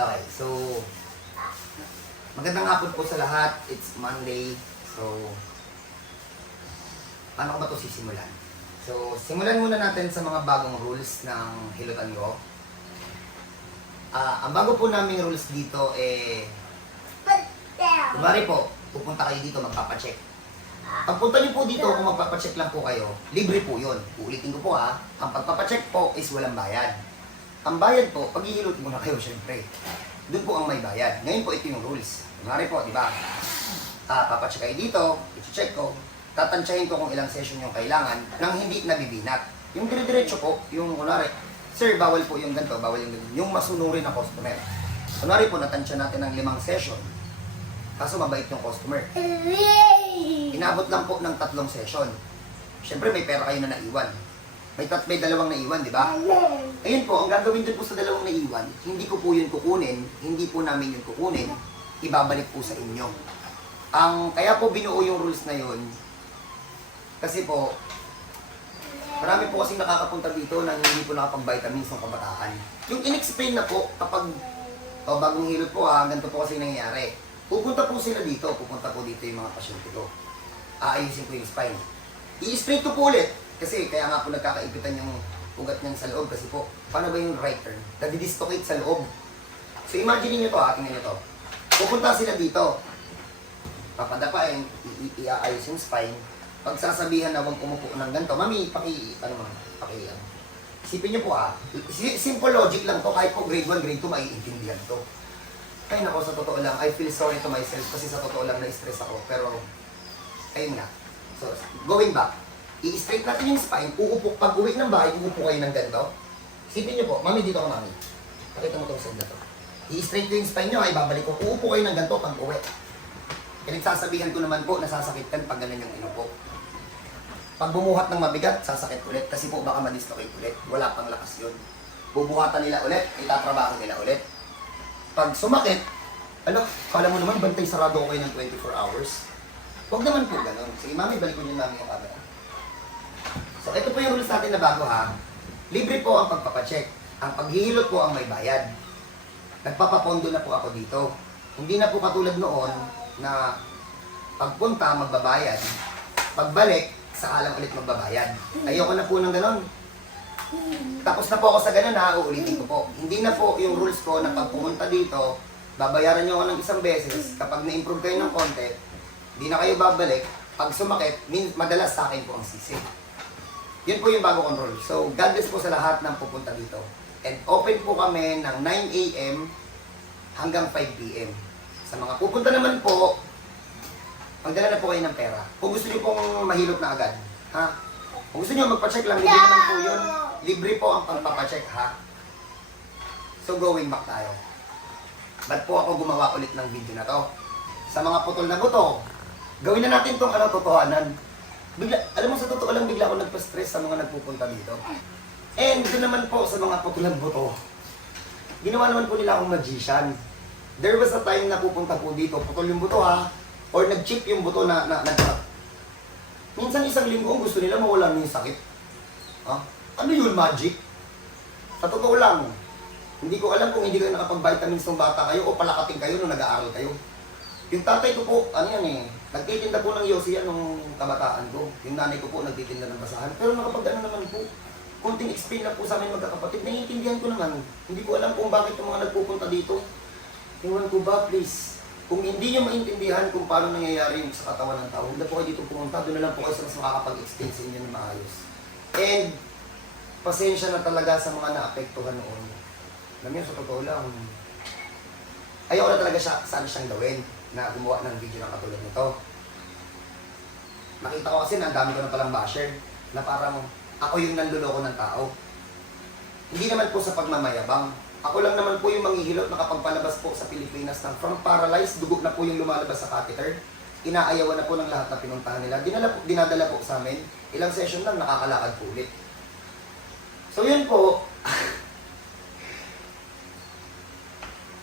Okay, so magandang hapon po sa lahat. It's Monday. So, paano ko ba ito sisimulan? So, simulan muna natin sa mga bagong rules ng Hilutan Ko. Ang bago po naming rules dito kunwari po, pupunta kayo dito, magpapacheck. Pagpunta niyo po dito, kung magpapacheck lang po kayo, libre po yun. Uulitin ko po ang pagpapacheck po is walang bayad. Ang bayad po, paghihilutin mo na kayo syempre. Doon po ang may bayad. Ngayon po ito yung rules. Kunwari po, di ba? Papacheck kayo dito, i-check ko, tatansyahin ko kung ilang session yung kailangan nang hindi nabibinat. Yung dire-diretso po, yung kunwari, sir, bawal po yung ganito, bawal yung ganito. Yung masunurin na customer. Kunwari po, natansya natin ng 5 session. Kaso mabait yung customer. Inabot lang po ng 3 session. Siyempre, may pera kayo na naiwan. May 2 naiwan, di ba? Ayun po, ang gagawin din po sa 2 naiwan, hindi ko po yun kukunin, hindi po namin yun kukunin, ibabalik po sa inyo. Kaya po binuo yung rules na yun, kasi po, marami po kasing nakakapunta dito na hindi po nakapag-vitamins ng kabataan. Yung in-explain na po, kapag, bagong hilot po ganito po kasi nangyayari. Pupunta po sila dito, pupunta po dito yung mga pasyente ko. Aayusin ko yung spine. I-straight ko po ulit. Kasi kaya nga po nagkakaipitan yung ugat niyan sa loob kasi po, paano ba yung right turn? Nadidislocate sa loob. So imagine niyo to tingnan niyo to. Pupunta sila dito. Papadapain, iaayos yung spine. Pagsasabihan na huwag umupo ng ganito, mami, isipin niyo po simple logic lang to, kahit po grade 1, grade 2, maiintindihan to. Ay nako, sa totoo lang, I feel sorry to myself kasi sa totoo lang na-stress ako. Pero, ayun nga. So, going back. I-straight natin yung spine, pag uwi ng bahay, uupo kayo ng ganito. Isipin nyo po, mami dito ka mami. Pakita mo itong side na to. I-straight ko yung spine nyo, ay babalik ko, uupo kayo ng ganito pag uwi. Pinagsasabihan ko naman po, nasasakitan pag ganun yung inupo. Pag bumuhat ng mabigat, sasakit ulit, kasi po baka ma-dislocate ulit. Wala pang lakas yun. Bubuhatan nila ulit, itatrabaho nila ulit. Pag sumakit, kala mo naman, bantay sarado ko kayo ng 24 hours. Huwag naman po ganun. Sige mami, balik ko nyo namin yung camera. So, ito po yung rules natin na bago Libre po ang pagpapacheck. Ang paghihilot po ang may bayad. Nagpapapondo na po ako dito. Hindi na po katulad noon na pagpunta magbabayad. Pagbalik, saka lang ulit magbabayad. Ayoko na po ng ganon. Tapos na po ako sa ganon uulitin ko po. Hindi na po yung rules ko na pag pumunta dito, babayaran nyo ako ng 1 beses. Kapag na-improve kayo ng konti, hindi na kayo babalik. Pag sumakit, madalas sa akin po ang sisi. Yun po yung bago kong rule. So, God bless po sa lahat ng pupunta dito. And open po kami ng 9 a.m. hanggang 5 p.m. Sa mga pupunta naman po, magdala na po kayo ng pera. Kung gusto niyo pong mahilot na agad, Kung gusto niyo magpa-check lang, libre naman po yun. Libre po ang pagpapacheck, So, going back tayo. Ba't po ako gumawa ulit ng video na to? Sa mga putol na buto, gawin na natin itong totohanan. Alam mo, sa totoo lang, bigla ako nagpa-stress sa mga nagpupunta dito. And doon naman po sa mga putulang buto, ginawa naman po nila akong magician. There was a time na pupunta po dito, putol yung buto or nag-chip yung buto na minsan 1 linggo gusto nila mawala na yung sakit. Ano yun, magic? Sa totoo lang, hindi ko alam kung hindi kayo nakapag-vitamins ng bata kayo o palakating kayo nung nag-aaral kayo. Yung tatay ko po, nagtitinda po ng Yossi nung kabataan ko. Yung nanay ko po, nagtitinda ng basahan. Pero naman po, konting explain lang po sa amin magkakapatid, naiintindihan ko naman. Hindi ko alam kung bakit yung mga nagpupunta dito. Tingnan ko ba, please? Kung hindi nyo maintindihan kung paano nangyayari yung sa katawan ng tao, hindi po kayo dito pumunta, doon na lang po kayo sa mas makakapag-explain sa inyo ng maayos. And, pasensya na talaga sa mga naapektuhan noon. Alam niyo, sa totoo lang, ayoko na talaga sana siyang gawin na gumawa ng video ng katulad nito. Nakita ko kasi na ang dami ko na palang basher na parang ako yung nanluloko ng tao. Hindi naman po sa pagmamayabang. Ako lang naman po yung manghihilot na kapag palabas po sa Pilipinas ng from paralyzed, dugo na po yung lumalabas sa catheter. Inaayawan na po ng lahat na pinuntahan nila. Dinadala po sa amin. Ilang session lang, nakakalakad po ulit. So yun po,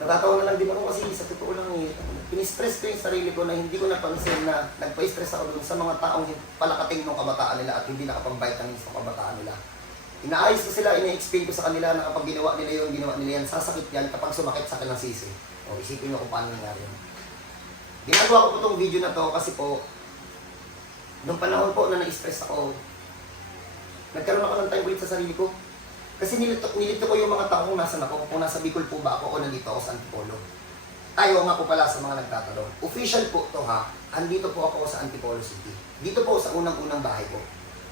natatawa na lang din ako kasi sa totoo lang pinistress ko yung sarili ko na hindi ko napansin na nagpa-stress ako dun sa mga taong palakating ng kabataan nila at hindi nakapang-vitamins ng kabataan nila. Inaayos ko sila, ina-explain ko sa kanila na kapag ginawa nila yan, sasakit yan kapag sumakit sa kanilang sisi. O, isipin nyo kung paano nangyari yun. Ginagawa ko po itong video na to kasi po, nung panahon po na na-stress ako, nagkaroon ako ng time ulit sa sarili ko. Kasi nilito ko yung mga tao kung nasan ako, kung nasa Bicol po ba ako o nandito ako sa Antipolo. Tayo nga po pala sa mga nagtatanong. Official po to ha, andito po ako sa Antipolo City. Dito po sa unang-unang bahay ko.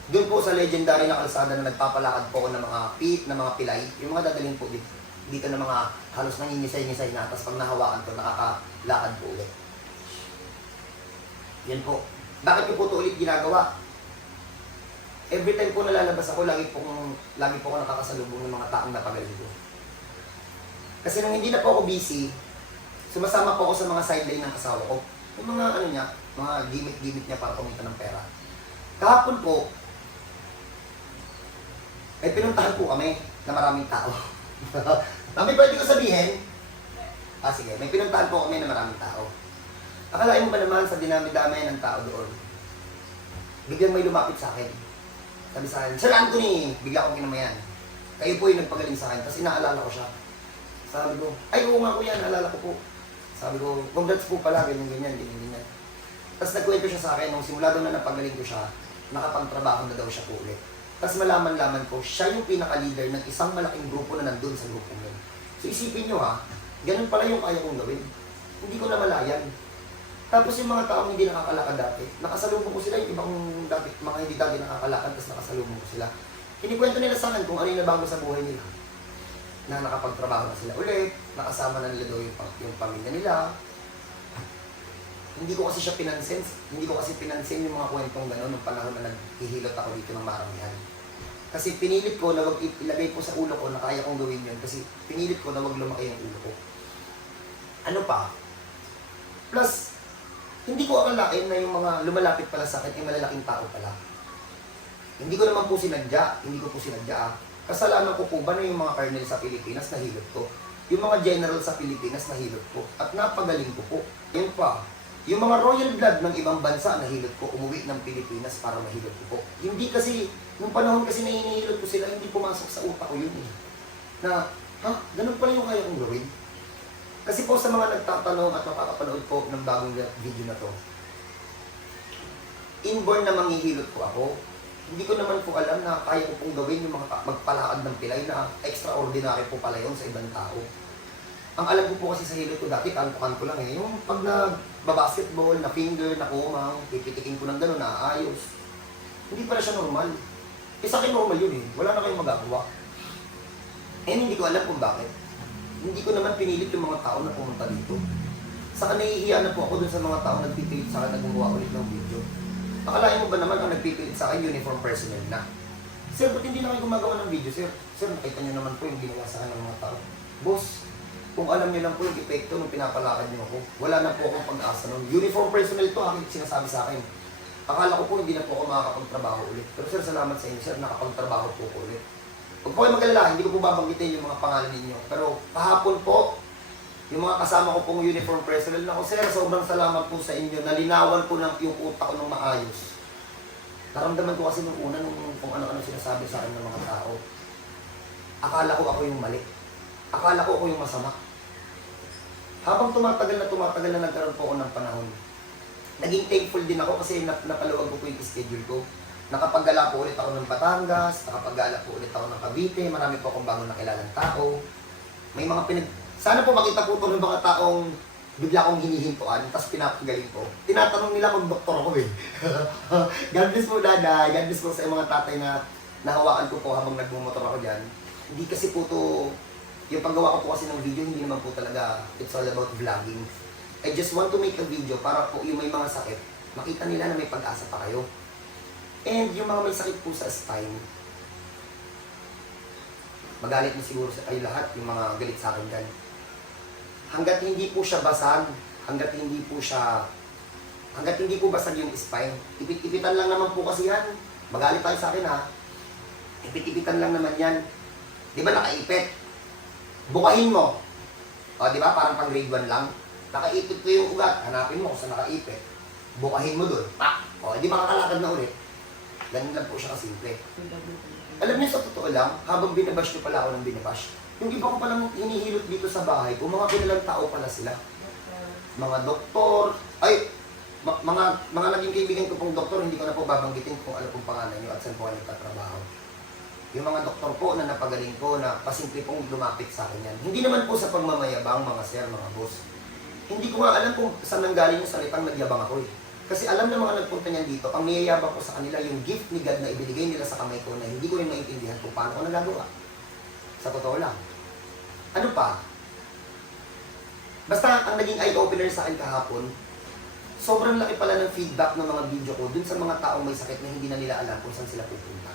Doon po sa legendary na kalsada na nagpapalakad po ako ng mga mga pilay, yung mga dadalhin po dito ng mga halos nangingisay-ngisay na, tapos pag nahawakan to, nakakalakad po ulit. Yan po. Bakit ko po ito ulit ginagawa? Every time po nalalabas ako, lagi po ako nakakasalubong ng mga taong napagaling ko. Kasi nung hindi na po ako busy, sumasama po ako sa mga sideline ng kasawa ko. Yung mga ano niya, mga gimmick niya para kumita ng pera. Kahapon po, may pinuntahan po kami na maraming tao. May pwede ko sabihin? Sige, may pinuntahan po kami na maraming tao. Akalain mo ba naman sa dinami-dami ng tao doon? Biglang may lumapit sa akin. Sabi sa akin, Sir Anthony, bigla akong ginamayan. Kayo po yung nagpagaling sa akin, tapos inaalala ko siya. Sabi ko, ay oo nga ko yan, naalala ko po. Sabi ko, congrats po pala, ganyan. Tapos nagkwento siya sa akin, nung simula doon na napagaling ko siya, nakapagtrabaho na daw siya po ulit. Tapos malaman-laman ko, siya yung pinaka-leader ng isang malaking grupo na nandun sa grupong yun. So isipin nyo ha, ganun pala yung kaya kong gawin. Hindi ko namalayan. Tapos yung mga taong hindi nakakalakad dati, nakasalubong ko sila, yung ibang dati, mga hindi dati nakakalakad, tapos nakasalubong ko sila. Kinikwento nila sa akin kung ano yung nabago sa buhay nila. Na nakapagtrabaho na sila ulit, nakasama na nila daw yung pamilya nila. Hindi ko kasi pinansin yung mga kwentong gano'n nung panahon na naghihilot ako dito ng maramihan. Kasi pinilit ko na wag ilagay po sa ulo ko na kaya kong gawin yun kasi pinilit ko na wag lumaki yung ulo ko. Ano pa? Plus, hindi ko akalain na yung mga lumalapit pala sa akin ay malalaking tao pala. Hindi ko naman po sinadya, Kasalanan ko po ba na yung mga colonel sa Pilipinas nahilot ko? Yung mga general sa Pilipinas nahilot ko? At napagaling ko po. Yun pa, yung mga royal blood ng ibang bansa nahilot ko, umuwi ng Pilipinas para mahilot ko po. Hindi kasi, nung panahon kasi na hinihilot ko sila, hindi pumasok sa utak ko yun eh. Na, ganun pala yung kaya kong gawin? Kasi po sa mga nagtatanong at makakapanood po ng bagong video na to, inborn na manghihilot po ako. Hindi ko naman po alam na kaya ko pong gawin yung mga magpalakad ng pilay na extraordinary po pala yun sa ibang tao. Ang alam ko po kasi sa hilot ko dati, kanto-kanto lang eh. Yung pag nagbabasketball, na finger, na kumang, pipitikin ko ng gano'n, naayos. Hindi pala siya normal. Sa akin normal yun eh. Wala na kayong magagawa. Hindi ko alam kung bakit. Hindi ko naman pinilit yung mga tao na pumunta dito. Saka nahihiya na po ako dun sa mga tao nagpipilit sa akin na gumawa ulit ng video. Akalain mo ba naman ang nagpipilit sa akin uniform personnel na? Sir, ba't hindi na kayo gumagawa ng video, sir? Sir, nakita nyo naman po yung ginawa sa akin ng mga tao. Boss, kung alam nyo lang po yung epekto nung pinapalakad nyo ako, wala na po akong pag-asa nun. Uniform personnel to, aking sinasabi sa akin. Akala ko po hindi na po ako makakapagtrabaho ulit. Pero sir, salamat sa inyo, sir, nakapagtrabaho po ko ulit. Huwag po kayo mag-alala, hindi ko po babanggitin yung mga pangalan ninyo. Pero kahapon po, yung mga kasama ko pong uniform personnel na ko, sir, sobrang salamat po sa inyo. Nalinawan po ng yung utak ko ng maayos. Naramdaman ko kasi nung una kung ano-ano sinasabi sa akin ng mga tao. Akala ko ako yung mali. Akala ko ako yung masama. Habang tumatagal na nagkaroon po ako ng panahon, naging thankful din ako kasi napaluwag ko yung schedule ko. Nakapagala po ulit ako ng Batangas, nakapagala po ulit ako ng Cavite, marami po akong bagong nakilalang tao. May mga sana po makita po ito ng mga taong bigla akong hinihintuan, tapos pinapagaling ko. Tinatanong nila kung doktor ako eh. God bless po dada, God bless po sa mga tatay na nahawakan ko po habang nagmumotor ako dyan. Hindi kasi po ito, yung paggawa ko po kasi ng video, hindi naman po talaga, it's all about vlogging. I just want to make a video para po yung may mga sakit, makita nila na may pag-asa pa kayo. And yung mga may sakit po sa spine, magalit na siguro sa kayo lahat, yung mga galit sa akin dyan. Hanggat hindi po siya basag, hanggat hindi po basag yung spine, ipit-ipitan lang naman po kasi yan. Magalit tayo sa akin ha. Ipit-ipitan lang naman yan. Di ba nakaipit? Bukahin mo. O di ba parang pang grade 1 lang. Nakaipit ko yung ugat, hanapin mo kung saan nakaipit. Bukahin mo dun. O di ba kakalakad na ulit. Ganun lang po siya kasimple. Alam niyo, sa totoo lang, habang binabash niyo pala ako ng binabash, yung iba ko palang hinihilot dito sa bahay, kung mga kilalang tao pala sila. Mga doktor, mga naging kaibigan ko pong doktor, hindi ko na po babanggitin kung ano pong pangalan niyo at saan po kayo nagtatrabaho. Yung mga doktor po na napagaling ko, na pasimple pong lumapit sa akin yan. Hindi naman po sa pagmamayabang, mga sir, mga boss. Hindi ko nga alam kung saan nanggaling yung salitang nagyabang ako eh. Kasi alam ng mga nagpunta niyan dito, ang niyayabang ko sa kanila, yung gift ni God na ibinigay nila sa kamay ko na hindi ko rin maintindihan kung paano ko nagagawa. Sa totoo lang. Ano pa? Basta ang naging eye-opener sa akin kahapon, sobrang laki pala ng feedback ng mga video ko dun sa mga taong may sakit na hindi na nila alam kung saan sila pupunta.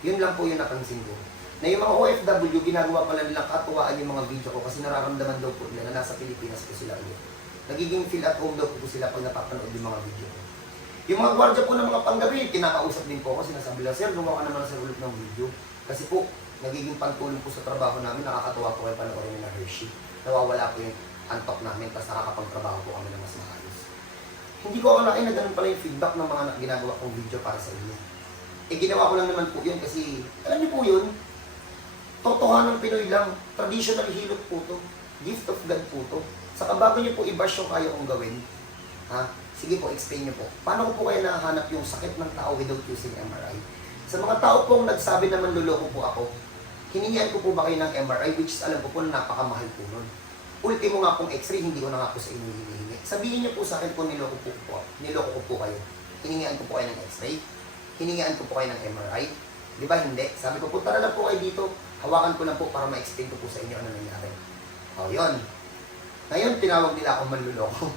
Yun lang po yung napansin ko. Na yung mga OFW, ginagawa pala nilang katuwaan yung mga video ko kasi nararamdaman daw po nila na nasa Pilipinas po sila ulit. Nagiging feel at home daw po sila pag napapanood yung mga video ko. Yung mga gwardiya po ng mga panggabi, kinakausap din po ako, sinasabi lang, sir, gumawa ka naman sa ulit ng video. Kasi po, nagiging pantulong po sa trabaho namin, nakakatuwa po kayo panoorin na Hershey. Nawawala po yung antok namin, tapos nakakapagtrabaho po kami ng mas maayos. Hindi ko akalain na ganun pala yung feedback ng mga ginagawa kong video para sa inyo. Eh, ginawa ko lang naman po yun kasi, alam niyo po yun, totohanan Pinoy lang, traditional hilot po to, gift of God po to. Saka bago niyo po i-bash yung kaya kong gawin, ha? Sige po, explain niyo po. Paano ko po kaya nahanap yung sakit ng tao without using MRI? Sa mga tao pong nagsabi na manluloko po ako, hiningian ko po ba kayo ng MRI, which is alam ko po na napakamahal po nun. Ultimo nga pong x-ray, hindi ko na nga po sa inyo hinihingi. Sabihin niyo po sa akin kung niloko ko po kayo. Hiningian ko po kayo ng x-ray, hiningian ko po kayo ng MRI. Di ba hindi? Sabi ko, punta na lang po kayo dito, hawakan ko lang po para ma-explain ko po sa inyo ano nangyari. O, yun. Ngayon, tinawag nila akong manluloko.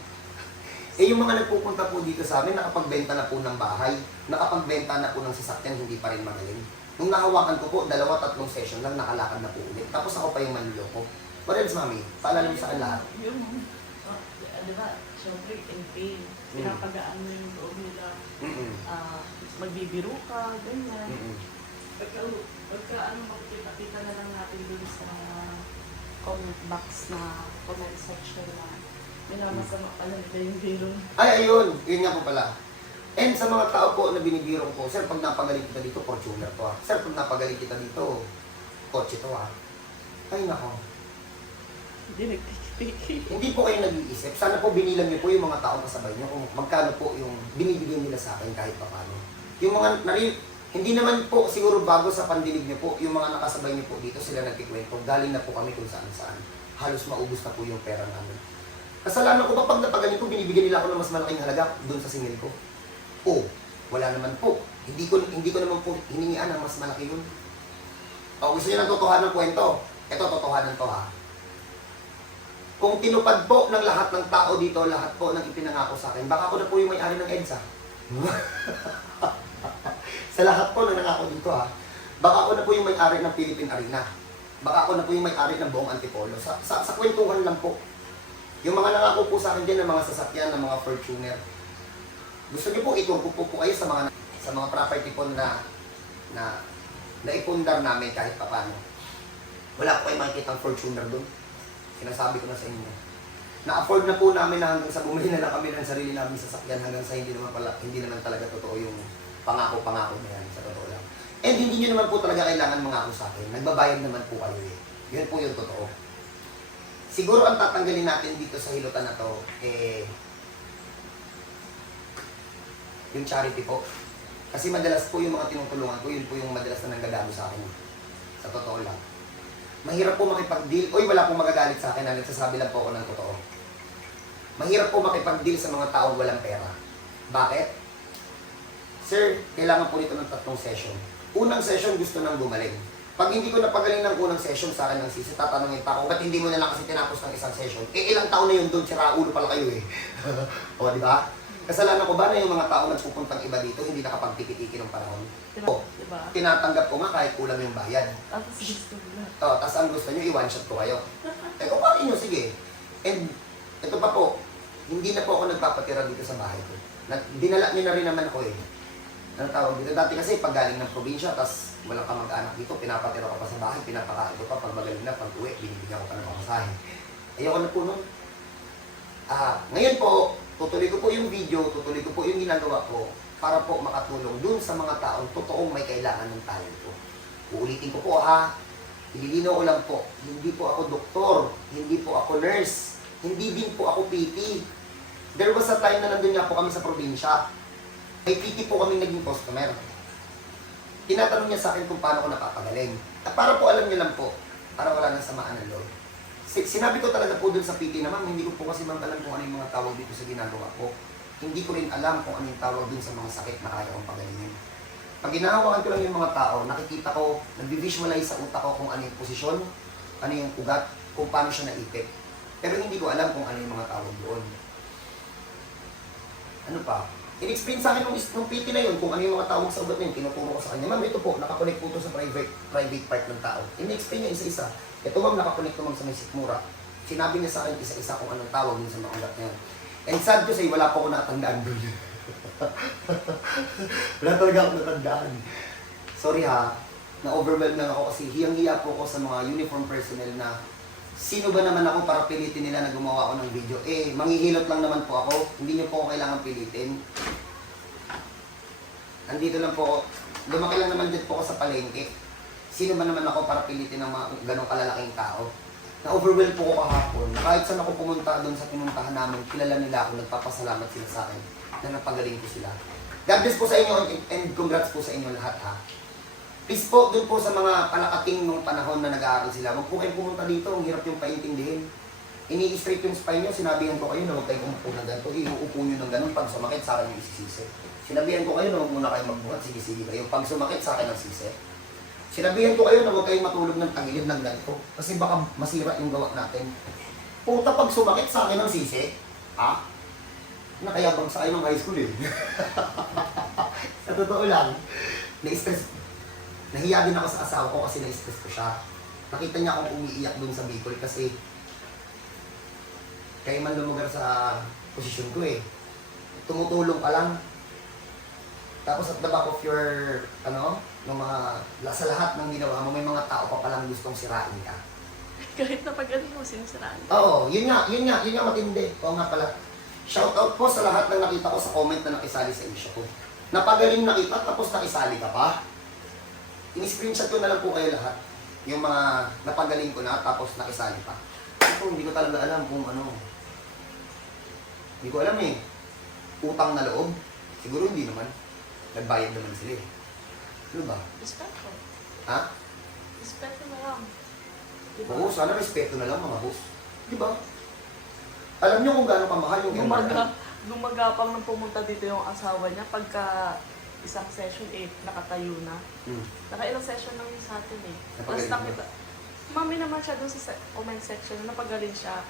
Eh, yung mga nagpupunta po dito sa amin, nakapagbenta na po ng bahay, nakapagbenta na po ng sasakyan, hindi pa rin magaling. Nung nahawakan ko po, 2-3 session lang, nakalakad na po ulit. Tapos ako pa yung manluloko. What else, mami? Paalala mo sa akin lahat. Yung, di ba, syempre, in pain. Pinapagaan mo yung loob nila. Magbibiro ka, ganyan. Pagka makikita na lang natin dun sa comment box na comment section na minamasama pala nila yung biro. Ay, ayun. Yun nga po pala. And sa mga tao po na binibiro ko, sir, pag napagaling kita dito, Fortuner to ha. Sir, pag napagaling kita dito, kotse to ha. Ay, nako. Hindi nagtiki-tiki. Hindi po kayo nag-iisip. Sana po binilang niyo po yung mga tao kasabay niyo kung magkano po yung binibigay nila sa akin kahit pa paano. Yung mga hindi naman po siguro bago sa pandinig niyo po, yung mga nakasabay niyo po dito, sila nagkikwento. Galing na po kami kung saan-saan. Halos maubos na po yung pera namin. Kasalanan ko ba pag napagaling ko, binibigyan nila ako ng mas malaking halaga doon sa singil ko? Oh, wala naman po. Hindi ko naman po hiningian ng mas malaki yun. O, gusto niyo ng totohanan ng kwento? Ito, totohanan to ha. Kung tinupad po ng lahat ng tao dito, lahat po ng ipinangako sa akin, baka ako na po yung may-ari ng EDSA. Sa lahat po ng nangako dito ha, baka ako na po yung may-ari ng Philippine Arena. Baka ako na po yung may-ari ng buong Antipolo. Sa kwentuhan lang po. Yung mga nangako po sa akin din ng mga sasakyan, ng mga Fortuner. Gusto niyo po ituro po kayo sa mga property po na naipundar namin kahit pa paano. Wala po kayo makikita ang Fortuner doon. Sinasabi ko na sa inyo. Na-afford na po namin na hanggang sa bumili na lang kami ng sarili namin sasakyan hanggang sa hindi naman talaga totoo yung pangako na yan, sa totoo lang. And hindi nyo naman po talaga kailangan mangako sa akin. Nagbabayad naman po kayo eh. Yun po yung totoo. Siguro ang tatanggalin natin dito sa hilutan na to, yung charity po. Kasi madalas po yung mga tinutulungan ko, yun po yung madalas na nanggagago sa akin. Sa totoo lang. Mahirap po makipag-deal. Oy, wala pong magagalit sa akin na nagsasabi lang po ako ng totoo. Mahirap po makipag-deal sa mga taong walang pera. Bakit? Sir, kailangan po nito ng 3 session. Unang session gusto nang gumaling. Pag hindi ko napagaling ng unang session sa akin ng sisi, tatanungin pa ako, ba't hindi mo na lang kasi tinapos ng isang session? Eh, ilang taon na yun doon, sira ulo pala kayo eh. O, di ba? Kasalanan ko ba na yung mga tao nagpupuntang iba dito, hindi nakapagtiki-tiki ng panahon? Diba? O, tinatanggap ko nga kahit kulang yung bayad. Tapos gusto nila. O, tapos ang gusto nyo, i-one shot ko kayo. Eh, kung paano nyo, sige. And, ito pa po, hindi na po ako nagpapatira dito sa bahay ko. Dinala nyo na rin naman ako eh. Ano tawag dito? Dati kasi pag galing ng probinsya, tapos walang kamag-anak dito, pinapatira ko pa sa bahay, pinapakain ko pa, pag magaling na, pag uwi, binibigyan ko pa ng pamasahe. Ayoko na po nun. Ngayon po, tutuloy ko po yung video, tutuloy ko po yung ginagawa ko. para po makatulong dun sa mga taong totoong may kailangan ng talento. Uulitin ko po ha, ililinaw ko lang po, hindi po ako doktor, hindi po ako nurse, hindi din po ako PT. There was a time na nandun nga po kami sa probinsya. May PT po kami naging customer. Tinatanong niya sa akin kung paano ko napapagaling. At para po alam niyo lang po, para wala nang samaan ng loob. Sinabi ko talaga po dun sa PT na, ma'am, hindi ko po kasi alam kung ano yung mga tawag dito sa ginagawa ko. Hindi ko rin alam kung ano yung tawag dun sa mga sakit na kaya kong pagalingin. Pag ginahawakan ko lang yung mga tao, nakikita ko, nag-visualize sa utak ko kung ano yung posisyon, ano yung ugat, kung paano siya naipit. Pero hindi ko alam kung ano yung mga tawag doon. Ano pa? In-explain sa akin nung PT na yun, kung ano yung mga tawag sa ugat na yun, tinuturo ko sa kanya, ma'am, ito po, nakakonect po ito sa private part ng tao. In-explain niya isa-isa. Ito ma'am, nakakonect naman sa may sikmura. Sinabi niya sa akin isa-isa kung anong tawag yun sa mga ugat na yun. And sad to say, wala po ako nakatandaan doon. Wala talaga ako natandaan. Sorry ha, na-overwhelmed lang ako kasi hiyang-hiya po ako sa mga uniform personnel na sino ba naman ako para pilitin nila na gumawa ako ng video? Eh, manghihilot lang naman po ako. Hindi niyo po ako kailangan pilitin. Andito lang po ako. Lumaki lang naman din po ako sa palengke. Sino ba naman ako para pilitin ng mga ganong kalalaking tao? Na-overwhelmed po ako kahapon. Kahit saan ako pumunta doon sa pinuntahan namin, kilala nila ako, nagpapasalamat sila sa akin na napagaling ko sila. God bless po sa inyo and congrats po sa inyo lahat ha. Please po, doon po sa mga palakating nung panahon na nag-aaral sila, huwag po kayong pumunta dito, ang hirap yung paintindihin. Ini-straight yung spine nyo, sinabihan ko kayo na huwag kayong umupo ng ganito, iuupo nyo ng ganun, pag sumakit sa akin yung isisisi. Sinabihan ko kayo na huwag muna kayo magbuhat, sige-sige kayo, pag sumakit sa akin ang sisi. Sinabihan ko kayo na huwag kayong matulog ng tangilid ng ganito, kasi baka masira yung gawa natin. Puta, pag sumakit sa akin ang sisi, ha? Nakayabang sa akin ng high school eh. Sa totoo lang, na-stress. Nahiya din ako sa asawa ko kasi na-stress ko siya. Nakita niya akong umiiyak dun sa Bicol kasi kaya man lumugar sa posisyon ko eh. Tumutulong ka lang. Tapos at the back of your, ng mga, sa lahat ng ginawa mo, may mga tao pa palang gustong sirain ka. Kahit na pag-galing mo, sinisiraan. Oo, yun nga matindi. Oo nga pala. Shoutout po sa lahat ng nakita ko sa comment na nakisali sa issue ko. Napagaling na kita, tapos nakisali ka pa. In-screenshot ko na lang po kayo lahat. Yung mga napagaling ko na, tapos nakisali pa. Ito, hindi ko talaga alam kung ano. Hindi ko alam eh. Utang na loob? Siguro hindi naman. Nagbayad naman sila eh. Ano ba? Respeto. Ha? Respeto na lang. Diba? Oo, sana respeto na lang mga boss. Di ba? Alam niyo kung gaano kamahal yung Gumagapang nang pumunta dito yung asawa niya pagka isang session nakatayo na. Nakailang session lang yung sa atin eh. Tapos nakita, mami naman siya doon sa comment section na napagaling siya.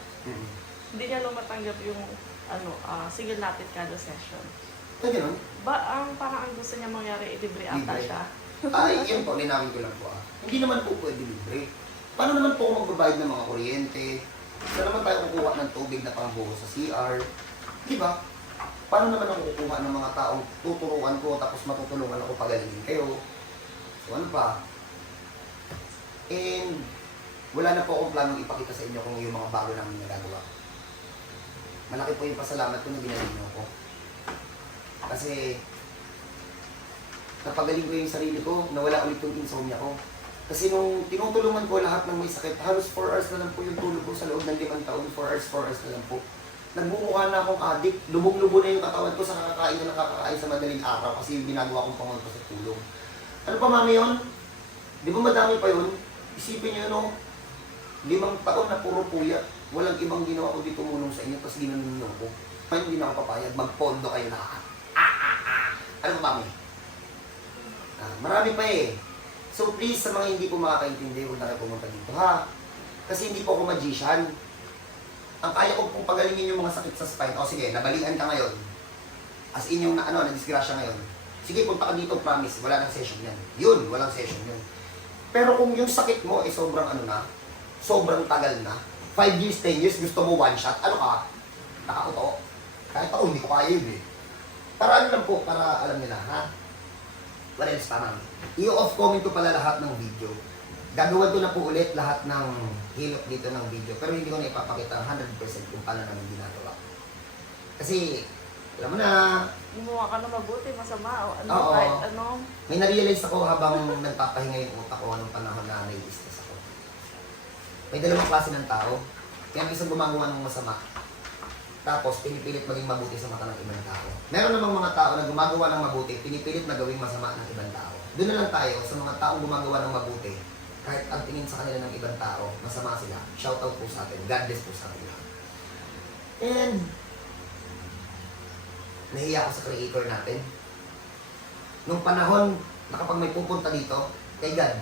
Hindi niya lang matanggap yung single natin kada session. Ay, gano'n? Parang ang gusto niya mangyari, libre ata Libre. siya. Ay, yun po, linawin ko lang po Hindi naman po pwede libre. Paano naman po ako magbabayad ng mga kuryente? Saan naman tayo kukuha ng tubig na pangbuhos sa CR? Di ba? Paano naman ako kukuha ng mga taong tuturuan ko tapos matutulungan ako pagalingin kayo? So ano pa? And wala na po akong planong ipakita sa inyo kung yung mga bago namin nagagawa. Malaki po yung pasalamat ko na ginaling niyo ko. Kasi napagaling ko yung sarili ko, nawala ulit yung insomnia ko. Kasi nung tinutulungan ko lahat ng may sakit, halos 4 hours na lang po yung tulog ko sa loob ng 5 taon, 4 hours na lang po. Nagmumukha na akong addict, lubog-lubo na yung katawan ko sa kakakain na nakakakain sa madaling araw kasi yung ginagawa kong pangon ko sa tulong. Ano pa mami yun? Di ba madami pa yun? Isipin nyo no, 5 taon na puro puyat. Walang ibang ginawa ko di tumulong sa inyo, tapos ginanon nyo ako. Ngayon hindi na ako papayag, magpondo kayo na. Ano pa mami? Marami pa eh. So please, sa mga hindi po makakaintindi, huwag na kayo pumunta dito ha. Kasi hindi po ako magician. Ang kaya ko pong pagalingin yung mga sakit sa spine. O sige, nabalian ka ngayon. As in yung na-disgrasya ngayon. Sige, punta ka dito, promise. Wala nang session yan. Yun, walang session yun. Pero kung yung sakit mo ay sobrang sobrang tagal na, 5 years, 10 years, gusto mo one shot, ano ka? Nakauto. Kahit ako, hindi ko kaya yun eh. Para lang po, para alam nila, ha? What else pa, ma'am? I-off comment ko pala lahat ng video. Gagawin ko na po ulit lahat ng hilot dito ng video. Pero hindi ko na ipapakita 100% kung paano namin ginagawa. Kasi, Alam mo na, Gumawa ka na mabuti, masama, o ano, Oo. kahit ano. may na-realize ako habang nagpapahinga yung utak ko anong panahon na nai-stress ako. May dalawang klase ng tao. Yung isang gumagawa ng masama, tapos pinipilit maging mabuti sa mata ng ibang tao. Meron namang mga tao na gumagawa ng mabuti, pinipilit na gawing masama ng ibang tao. Doon na lang tayo sa mga taong gumagawa ng mabuti, kahit ang tingin sa kanila ng ibang tao, masama sila. Shoutout po sa atin. God bless po sa atin. And, nahiya ako sa creator natin. Nung panahon na kapag may pupunta dito, kay God,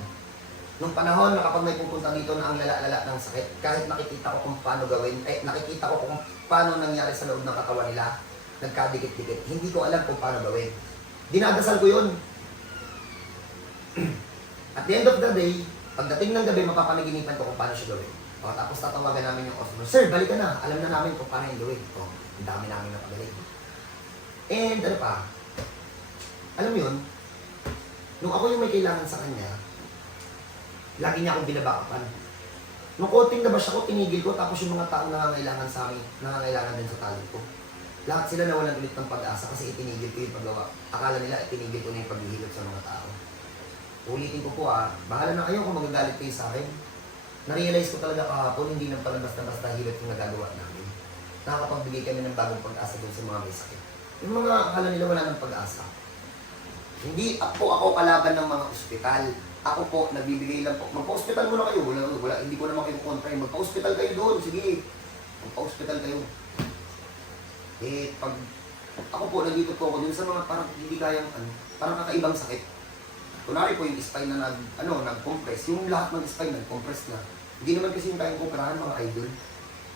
nung panahon na kapag may pupunta dito na ang lala-lala ng sakit, kahit nakikita ko kung paano gawin, nakikita ko kung paano nangyari sa loob ng katawan nila, nagkadikit-dikit, hindi ko alam kung paano gawin. Dinadasal ko yun. At the end of the day, pagdating ng gabi, mapapanaginipan ko kung paano siya gawin. O, tapos tatawagan namin yung customer, Sir, balik ka na. Alam na namin kung paano yung gawin. O, ang dami namin napagaling. And ano pa, alam mo yun, nung ako yung may kailangan sa kanya, lagi niya akong binabakapan. Nung konting nabash ako, tinigil ko, tapos yung mga taong nangangailangan sa amin, nangangailangan din sa talent ko. Lahat sila nawalan ulit ng pag-asa kasi itinigil ko yung paggawa. Akala nila itinigil ko na yung paghihilot sa mga tao. Ulitin ko po bahala na kayo kung magagalit kayo sa akin. Na-realize ko talaga kahapon, hindi nang pala basta-basta hilot yung nagagawa namin. Nakakapagbigay kami ng bagong pag-asa dun sa mga may sakit. Yung mga akala nila wala ng pag-asa. Hindi ako kalaban ng mga ospital. Ako po, nagbibigay lang po. Magpa-hospital muna kayo. Wala, hindi ko naman kayo kontra. Magpa-hospital kayo doon. Sige. Magpa-hospital kayo. Pag ako po, nandito po ako dun sa mga parang hindi kayang, parang kakaibang sakit. Kunwari po yung spine na nag-compress. Yung lahat ng spine nag-compress na. Hindi naman kasi yung kayang operahan mga idol.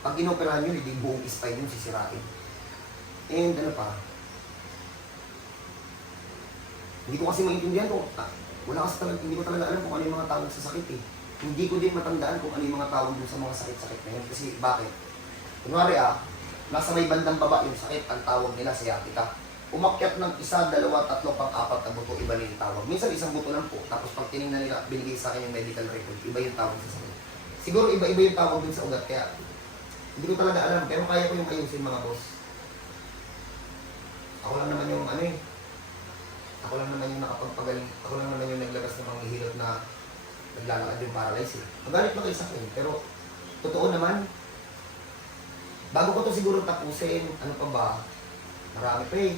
Pag inoperahan yun, hindi buong spine yun sisirain. And ano pa, hindi ko kasi maintindihan kung hindi ko talaga alam kung ano yung mga tawag sa sakit eh. Hindi ko din matandaan kung ano yung mga tawag dun sa mga sakit-sakit na yun. Kasi bakit? Kunwari nasa may bandang baba yung sakit, ang tawag nila sciatica. Umakyat ng 1, 2, 3, 4 na buto, iba na yung tawag. Minsan isang buto lang po, tapos pag tinignan nila, binigay sa akin yung medical record, iba yung tawag sa sakit. Siguro iba-iba yung tawag dun sa ugat, kaya hindi ko talaga alam, pero kaya ko yung ayusin mga boss. Ako lang naman yung ako lang naman yung nakapagpagaling, ako lang naman yung naglabas ng mga hilot na naglalakad yung paralyze eh. Magalit na kayo sa akin, pero totoo naman, bago ko to siguro tapusin, ano pa ba, marami pa eh.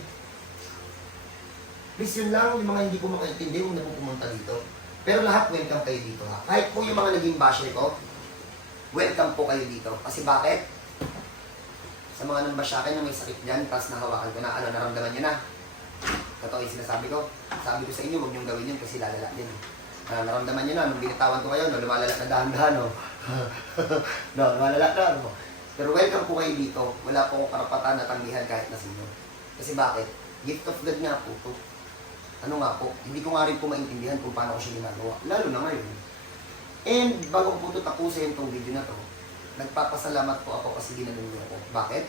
Please yun lang, yung mga hindi ko makaintindi, huwag na po pumunta dito. Pero lahat welcome kayo dito ha. Kahit po yung mga naging basher ko, welcome po kayo dito. Kasi bakit? Sa mga nang basyakin na may sakit dyan, tapos nahawakan ko na, naramdaman nyo na. Totoo yung sinasabi ko. Sabi ko sa inyo, huwag niyong gawin yun kasi lalala din. Naramdaman nyo na, nung binitawan ko kayo, lumalala na dahan-dahan, lumalala na, Pero welcome po kayo dito. Wala po akong karapatan na tanggihan kahit na sino. Kasi bakit? Gift of God nga po to. Ano nga po, hindi ko nga rin po maintindihan kung paano ko siya ginagawa. Lalo na ngayon. And bago ko po ito tapusin itong video na to, nagpapasalamat po ako kasi ginanong niyo ako. Bakit?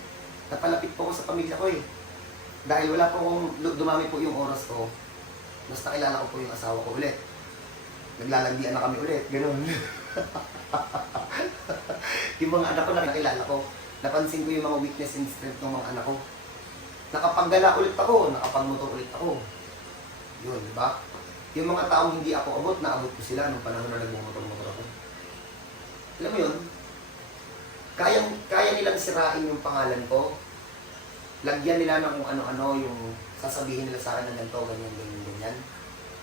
Napalapit po ako sa pamilya ko eh. Dahil wala po akong, dumami po yung oras ko, mas nakilala ko po yung asawa ko ulit. Naglalagdian na kami ulit, gano'n. Yung mga anak ko na nakilala ko, napansin ko yung mga weakness and strength ng mga anak ko. Nakapaggala ulit ako, nakapagmotor ulit ako. Yun, di ba? Yung mga taong hindi ako abot, naabot ko sila nung panahon na nagmumotor-motor ako. Alam mo yun? Kaya nilang sirain yung pangalan ko. Lagyan nila ng kung ano-ano yung sasabihin nila sa akin na ganito, ganyan.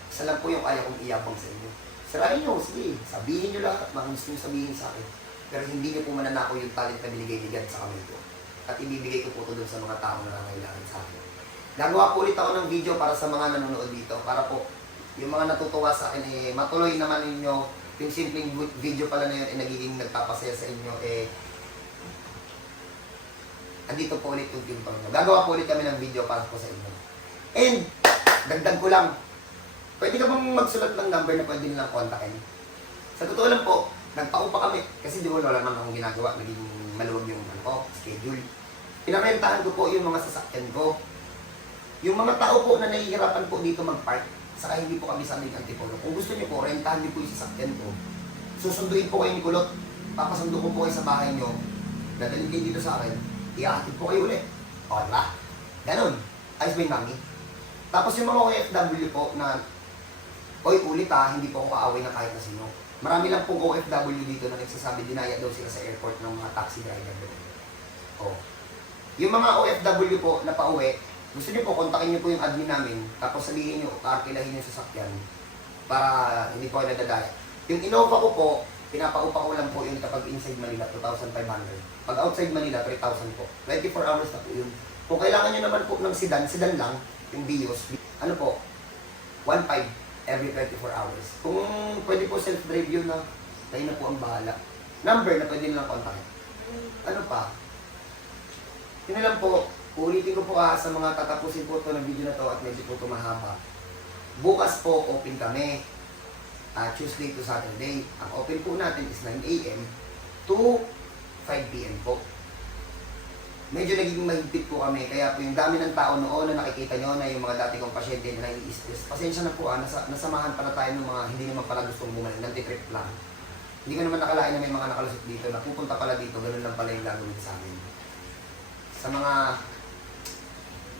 Isa lang po yung kaya kong iyabang sa inyo. Sirain nyo, sige. Sabihin nyo lahat, mga gusto nyo sabihin sa akin. Pero hindi nyo po mananakaw yung talent na binigay ni God sa kamay ko. At ibibigay ko po ito dun sa mga taong nangangailangan sa akin. Gagawa po ulit ako ng video para sa mga nanonood dito. Para po, yung mga natutuwa sa akin, matuloy naman ninyo. Yung simpleng video pala na yun, nagiging nagpapasaya sa inyo, andito po ulit yung team ko. Gagawa po ulit kami ng video para po sa inyo. And, dagdag ko lang, pwede ka bang magsulat ng number na pwede nilang kontakin? Sa totoo lang po, nagpaupa kami. Kasi di ba wala naman akong ginagawa, naging maluwag yung schedule. Pinarentahan ko po yung mga sasakyan ko. Yung mga tao po na nahihirapan po dito mag-park, saka hindi po kami sanay ng Antipolo. Kung gusto niyo po, rentahan niyo po yung sasakyan ko. Susunduin po kayo ni Kulot. Papasundo ko po kayo sa bahay niyo. Dadalhin kayo dito sa akin. Iakatid po kayo ulit. O, diba? Ganon. Ayos ba yung mami? Tapos yung mga OFW po na, oy ulit hindi po ako kaaway ng kahit na sino. Marami lang pong OFW dito na nagsasabi, dinaya daw sila sa airport ng mga taxi driver. Oh. Yung mga OFW po na pauwi, gusto niyo po, kontakin niyo po yung admin namin, tapos sabihin niyo, kaarkilahin yung sasakyan para hindi po kayo nadadaya. Yung Innova ko po, pinapaupa ko lang po yun kapag inside Manila, 2,500. Pag outside Manila, 3,000 po. 24 hours na po yun. Kung kailangan nyo naman po ng sedan, sedan lang, yung Vios, ano po, 1.5 every 24 hours. Kung pwede po self-drive yun na, kayo na po ang bahala. Number na pwede nilang kontakin. Ano pa? Yun na lang po, ulitin ko po sa mga tatapusin po ito ng video na to at medyo po ito mahaba. Bukas po, open kami. Tuesday to Saturday. Ang open po natin is 9 a.m. to 5 p.m. po. Medyo naging mahigpit po kami, kaya po yung dami ng tao noon na nakikita nyo na yung mga dati kong pasyente na nai-stress. Pasensya na po nasamahan pala tayo ng mga hindi naman pala gustong bumalik, nag-trip lang. Hindi ko naman nakalain na may mga nakalusot dito, na pupunta pala dito, ganun lang pala yung gagawin sa amin. Sa mga,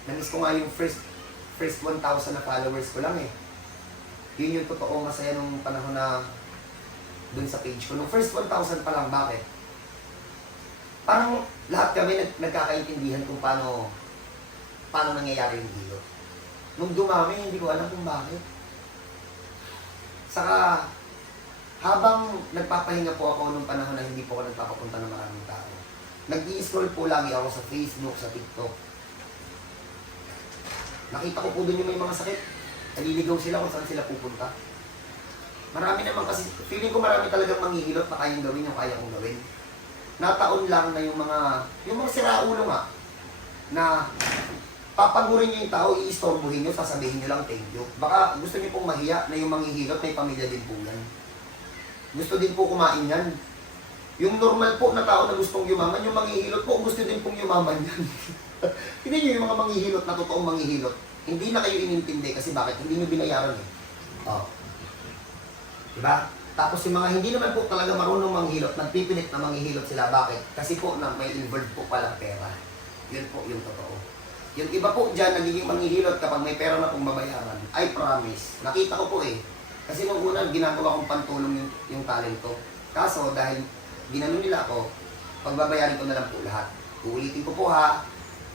namiss ko nga yung first 1,000 na followers ko lang eh. Yun yung totoo masaya nung panahon na dun sa page ko. Nung first 1,000 pa lang, bakit? Parang lahat kami nagkakaintindihan kung paano nangyayari yung hilo. Nung dumami, hindi ko alam kung bakit. Saka, habang nagpapahinga po ako nung panahon na hindi po ako nagpapapunta ng maraming tao, nag-i-scroll po lagi ako sa Facebook, sa TikTok. Nakita ko po dun yung may mga sakit. Naliligaw sila kung saan sila pupunta. Marami naman kasi, feeling ko marami talagang manghihilot na kayang gawin yung kaya kong gawin. Nataon lang na yung mga siraulo nga, na papagurin nyo yung tao, i-istorbohin nyo, sasabihin nyo lang thank you. Baka gusto nyo pong mahiya na yung manghihilot, may pamilya din po yan. Gusto din po kumain yan. Yung normal po na tao na gustong yumaman, yung manghihilot po, gusto din pong yumaman yan. Hindi nyo yung mga manghihilot na totoong manghihilot. Hindi na kayo inintindi kasi bakit? Hindi nyo binayaran eh. Oh. Diba? Tapos yung mga hindi naman po talaga marunong manghilot, nagpipilit na manghihilot sila. Bakit? Kasi po na may involved po palang pera. Yun po yung totoo. Yung iba po dyan, nagiging manghihilot kapag may pera na pong babayaran. I promise. Nakita ko po eh. Kasi nung una, ginagawa kong pantulong yung talent ko. Kaso, dahil ginanon nila ako, pagbabayarin ko na lang po lahat. Uulitin ko po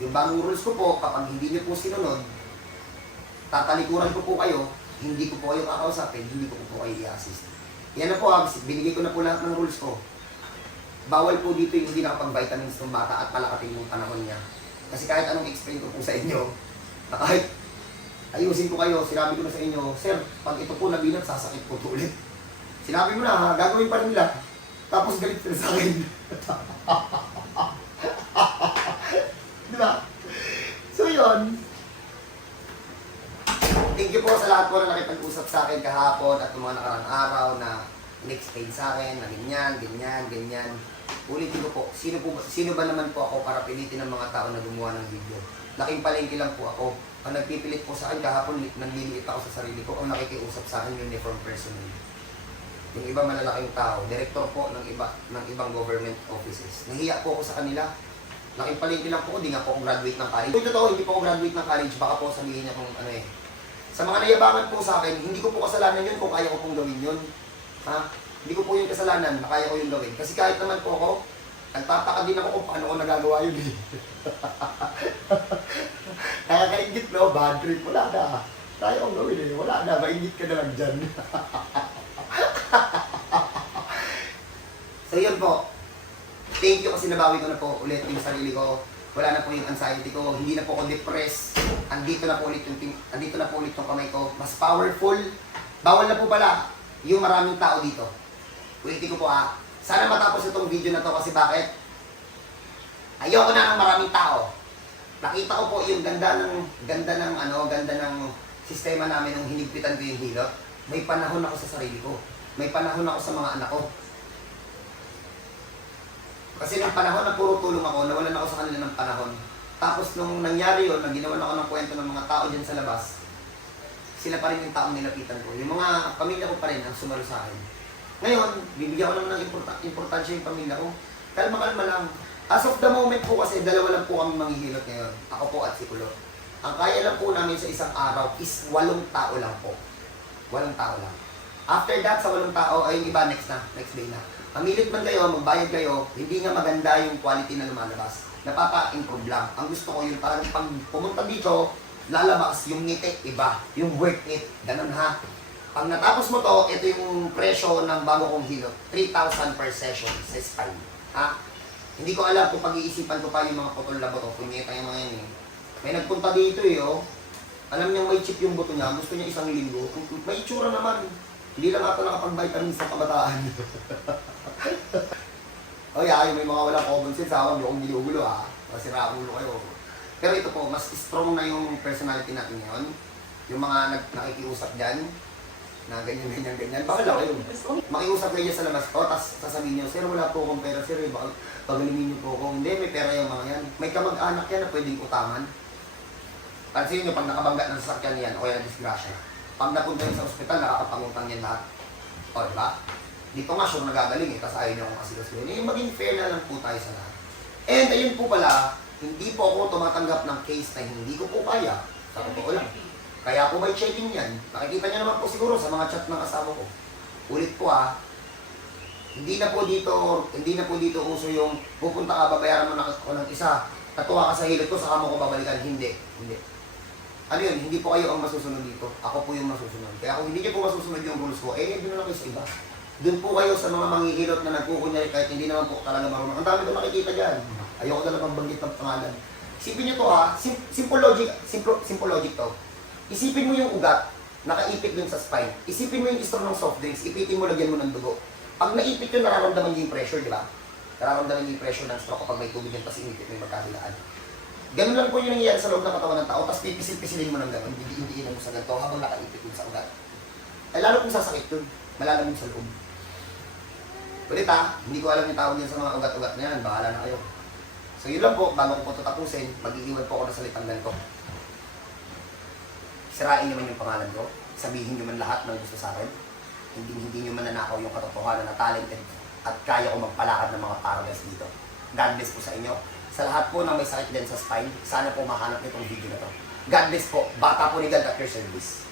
yung bagong rules ko po, kapag hindi nyo po sinunod, tatalikuran ko po kayo, hindi ko po kayo kakausapin, hindi ko po kayo i-assist. Yan na po binigay ko na po lahat ng rules ko. Bawal po dito yung hindi nakapag-vitamins ng bata at palakatin yung panahon niya. Kasi kahit anong explain ko po sa inyo, na kahit ayusin ko kayo, sinabi ko na sa inyo, sir, pag ito po nabinat, sasakit po ito ulit. Sinabi mo na gagawin pa rin nila. Tapos galit sila sa akin. Diba? So yun, thank you po sa lahat po na nakipag-usap sa akin kahapon at mga nakarang araw na in-explain sa akin na ganyan. Ulitin ko po, sino ba naman po ako para pilitin ng mga tao na gumawa ng video? Laking palengke lang po ako. Ang nagpipilit po sa akin kahapon, nanliliit ako sa sarili ko, ang nakikiusap sa akin uniform personally. Yung iba malalaking tao, director po ng ibang government offices. Nahiya po ako sa kanila. Laking palengke lang po, di nga po ako graduate ng college. Kung totoo, hindi po ako graduate ng college, baka po sabihin niya kung ano eh. Sa mga nayabangan po sa akin, hindi ko po kasalanan yun kung kaya ko pong gawin yun. Hindi ko po yung kasalanan na kaya ko yung gawin. Kasi kahit naman po ako, nagtataka din ako kung paano ko nagagawa yun eh. Kaya kaingit no, bad trip, wala na. Kaya kong gawin eh, wala na, maingit ka na lang dyan. So yun po, thank you kasi nabawi ko na po ulit yung sarili ko. Wala na po yung anxiety ko, hindi na po ako depressed. Andito na po ulit yung kamay ko. Mas powerful. Bawal na po pala yung maraming tao dito. Ulitin ko po sana matapos itong video na to kasi bakit? Ayoko na ng maraming tao. Nakita ko po yung ganda ng sistema namin nung hinigpitan ko yung hilot. May panahon ako sa sarili ko. May panahon ako sa mga anak ko. Kasi nung panahon na puro tulong ako, nawalan ako sa kanila ng panahon. Tapos nung nangyari yun, nang ginawan ako ng kwento ng mga tao dyan sa labas, sila pa rin yung taong nilapitan ko. Yung mga pamilya ko pa rin ang sumalo sa akin. Ngayon, bibigyan ko naman ng importansya yung pamilya ko. Kalma-kalma lang. As of the moment po kasi, dalawa lang po kami manghihilot ngayon. Ako po at si Kulot. Ang kaya lang po namin sa isang araw is 8 tao lang po. 8 tao lang. After that, sa 8 tao, ay yung iba next day na. Mamilit man kayo, magbayad kayo, hindi nga maganda yung quality na lumalabas. Napapa-improve lang. Ang gusto ko yung parang pag pumunta dito, lalabas yung ngiti, iba. Yung worth it. Ganun ha. Pag natapos mo to, ito yung presyo ng bago kong hilot. 3,000 per session sa spine. Ha? Hindi ko alam kung pag-iisipan ko pa yung mga putol na buto. Punyeta yung mga yan eh. May nagpunta dito eh oh. Alam niyang may chip yung buto niya. Gusto niya 1 linggo. May itsura naman. Hindi lang ata nakapag-vitamin sa kabataan. O yeah, may mga walang common sense ha. Huwag yung ginugulo ha. Masira ulo kayo. Pero ito po, mas strong na yung personality natin ngayon. Yung mga nakikiusap dyan, na ganyan. Bakit lang kayo? Makiusap kayo dyan sa labas. O, tas sasabihin nyo, sir, wala po akong pera, sir. Baka pagalingin nyo po ako. Hindi, may pera yung mga yan. May kamag-anak yan na pwedeng utangan. Pansin nyo, pag nakabangga ng sasakyan yan, o yan ang disgrasya. Pag napunta yun sa ospital, nakakapangutang yan lahat. O, diba? Dito nga, sure nagagaling eh. Tapos ayaw nyo akong kasigas yun. Maging fair na lang po tayo sa lahat. And ayun po pala, hindi po ako tumatanggap ng case na hindi ko po kaya. Sa totoo lang. Kaya po may checking yan. Nakikita niyo naman po siguro sa mga chat ng asawa ko. Ulit po hindi na po dito uso yung pupunta ka, babayaran mo na ako ng isa. Tatuwa ka sa hilot ko, saka mo ko babalikan. Hindi. Ano yun? Hindi po kayo ang masusunod dito. Ako po yung masusunod. Kaya kung hindi niyo po masusunod yung rules ko, doon na lang kayo sa iba. Doon po kayo sa mga manghihilot na nagkukunyari kahit hindi naman po talaga marunong. Ang dami ko nakikita dyan. Ayoko na lang magbanggit ng pangalan. Isipin niyo to simple logic to. Isipin mo yung ugat, nakaipit dun sa spine. Isipin mo yung straw ng soft drinks, ipitin mo, lagyan mo ng dugo. Pag naipit yun, nararamdaman niyo yung pressure, di ba? Nararamdaman niyo yung pressure ng straw kapag may tubig yun, tapos inipit mo yung magkabilaan. Ganun lang po yung nangyayari sa loob ng katawan ng tao, tapos pipisil-pisilin mo ng gano'n, hindi mo sa ganito habang nakaipit yun sa ugat. Ay lalo kung sasakit yun, malalamig sa loob. Ulit hindi ko alam yung tawag yan sa mga ugat-ugat na yan, bahala na kayo. So yun lang po, bago ko po ito tapusin, mag-iiwan po ako ng salitang ganito. Sirain nyo man yung pangalan ko, sabihin nyo man lahat ng gusto sa akin, hindi nyo man nanakaw yung katotohanan na talented at kaya ko magpalakad ng mga parables dito. God bless po sa inyo. Sa lahat po na may sakit din sa spine, sana po mahanap nitong video na to. God bless po. Bata po ni God at your service.